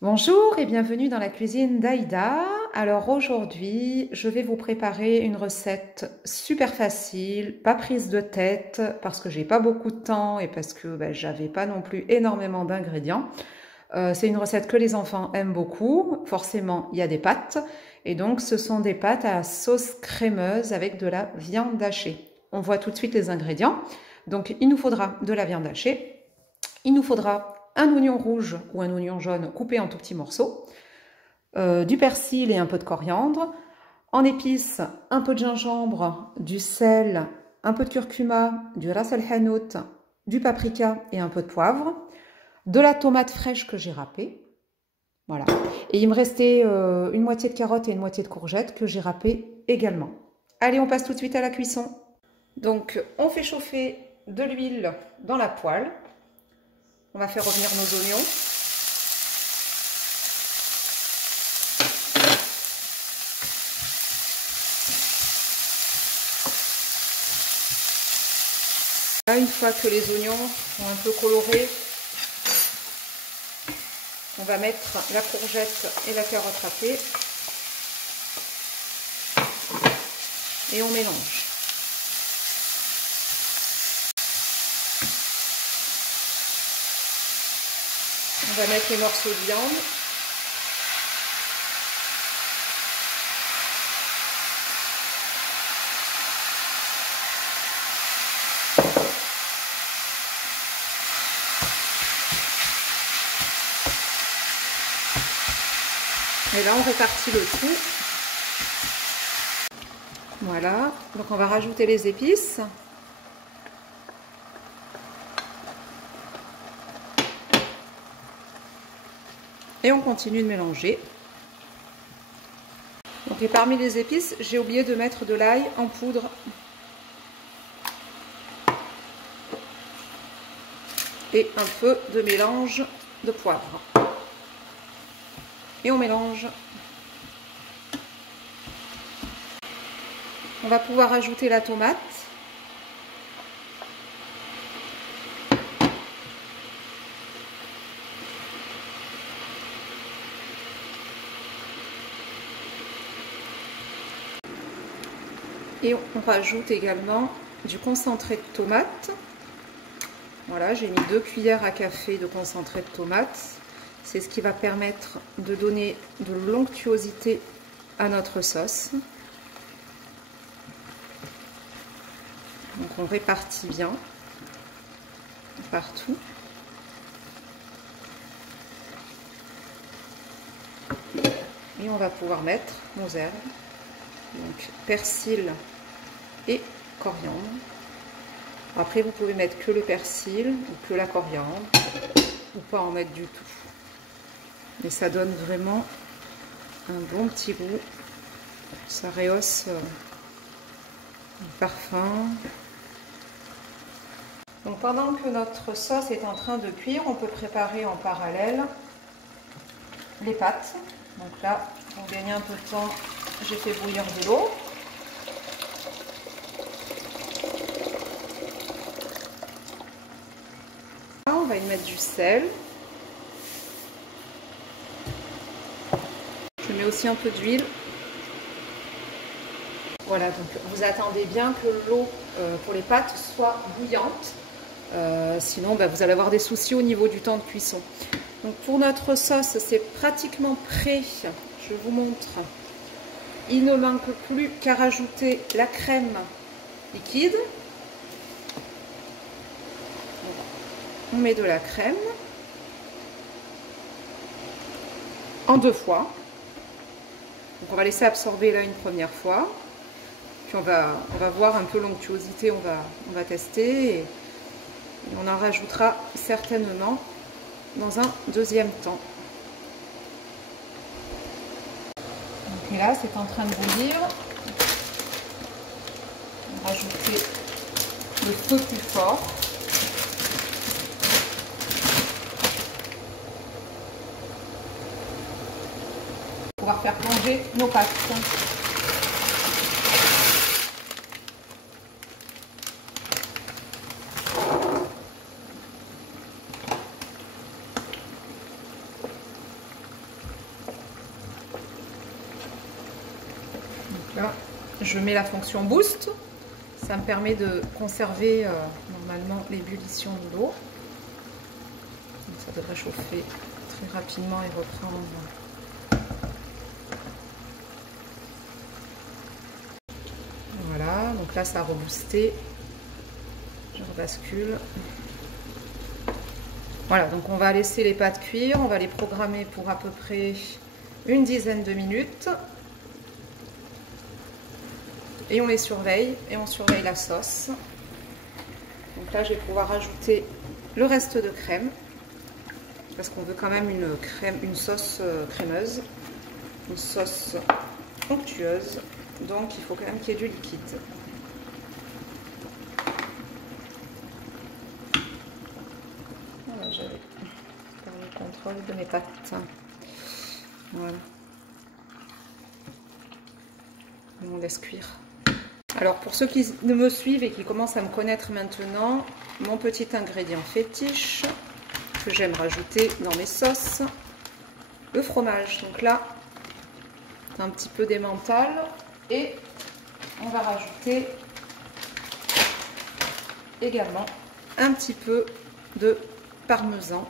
Bonjour et bienvenue dans la cuisine d'Aïda. Alors aujourd'hui, je vais vous préparer une recette super facile, pas prise de tête parce que j'ai pas beaucoup de temps et parce que j'avais pas non plus énormément d'ingrédients. C'est une recette que les enfants aiment beaucoup. Forcément, il y a des pâtes et donc ce sont des pâtes à sauce crémeuse avec de la viande hachée. On voit tout de suite les ingrédients. Donc il nous faudra de la viande hachée, il nous faudra un oignon rouge ou un oignon jaune coupé en tout petits morceaux, du persil et un peu de coriandre. En épices, un peu de gingembre, du sel, un peu de curcuma, du ras el hanout, du paprika et un peu de poivre. De la tomate fraîche que j'ai râpée. Voilà. Et il me restait une moitié de carotte et une moitié de courgette que j'ai râpée également. Allez, on passe tout de suite à la cuisson. Donc, on fait chauffer de l'huile dans la poêle. On va faire revenir nos oignons. Là, une fois que les oignons sont un peu colorés, on va mettre la courgette et la carotte râpée et on mélange. On va mettre les morceaux de viande. Et là, on répartit le tout. Voilà, donc on va rajouter les épices. Et on continue de mélanger. Donc, et parmi les épices, j'ai oublié de mettre de l'ail en poudre. Et un peu de mélange de poivre. Et on mélange. On va pouvoir ajouter la tomate. Et on rajoute également du concentré de tomate. Voilà, j'ai mis 2 cuillères à café de concentré de tomate. C'est ce qui va permettre de donner de l'onctuosité à notre sauce. Donc on répartit bien partout. Et on va pouvoir mettre nos herbes. Donc persil et coriandre. Après vous pouvez mettre que le persil ou que la coriandre ou pas en mettre du tout. Mais ça donne vraiment un bon petit goût. Ça rehausse le parfum. Donc pendant que notre sauce est en train de cuire, on peut préparer en parallèle les pâtes. Donc là, pour gagner un peu de temps, j'ai fait bouillir de l'eau. Là, on va y mettre du sel. Je mets aussi un peu d'huile. Voilà, donc vous attendez bien que l'eau pour les pâtes soit bouillante. Sinon, vous allez avoir des soucis au niveau du temps de cuisson. Donc pour notre sauce, c'est pratiquement prêt. Je vous montre. Il ne manque plus qu'à rajouter la crème liquide. On met de la crème en 2 fois. Donc on va laisser absorber là une première fois. Puis on va voir un peu l'onctuosité, on va tester. Et on en rajoutera certainement dans un deuxième temps. Donc, et là, c'est en train de bouillir. On va rajouter le feu plus fort. Pour pouvoir faire plonger nos pâtes. Là, je mets la fonction boost. Ça me permet de conserver normalement l'ébullition de l'eau. Ça devrait chauffer très rapidement et reprendre. Voilà, donc là ça a reboosté. Je rebascule. Voilà, donc on va laisser les pâtes cuire. On va les programmer pour à peu près une dizaine de minutes. Et on les surveille et on surveille la sauce. Donc là je vais pouvoir ajouter le reste de crème parce qu'on veut quand même une sauce crémeuse, une sauce onctueuse, donc il faut quand même qu'il y ait du liquide. Voilà, j'avais perdu le contrôle de mes pâtes. Voilà. On laisse cuire. Alors pour ceux qui me suivent et qui commencent à me connaître maintenant, mon petit ingrédient fétiche que j'aime rajouter dans mes sauces, le fromage. Donc là, un petit peu d'emmental et on va rajouter également un petit peu de parmesan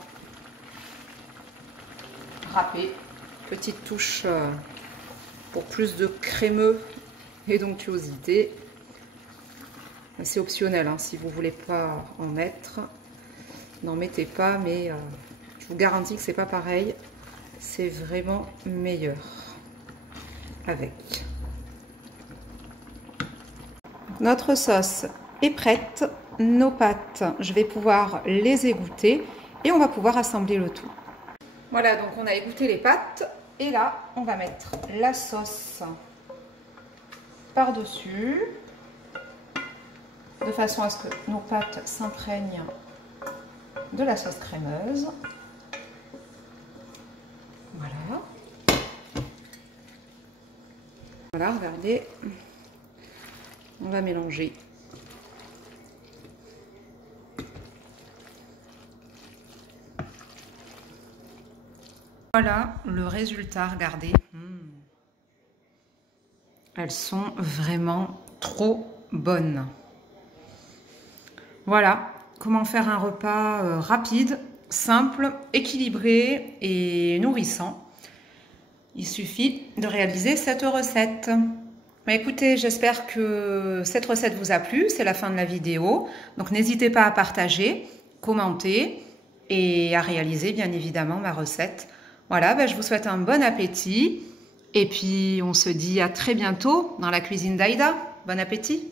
râpé, petite touche pour plus de crémeux et d'onctuosité. C'est optionnel, hein, si vous voulez pas en mettre, n'en mettez pas, mais je vous garantis que c'est pas pareil, c'est vraiment meilleur avec. Notre sauce est prête, nos pâtes, je vais pouvoir les égoutter et on va pouvoir assembler le tout. Voilà, donc on a égoutté les pâtes et là on va mettre la sauce par-dessus de façon à ce que nos pâtes s'imprègnent de la sauce crémeuse. Voilà. Voilà, regardez. On va mélanger. Voilà le résultat, regardez. Elles sont vraiment trop bonnes. Voilà comment faire un repas rapide, simple, équilibré et nourrissant. Il suffit de réaliser cette recette. Bah, écoutez, j'espère que cette recette vous a plu. C'est la fin de la vidéo. Donc n'hésitez pas à partager, commenter et à réaliser bien évidemment ma recette. Voilà, bah, je vous souhaite un bon appétit. Et puis on se dit à très bientôt dans la cuisine d'Aïda. Bon appétit!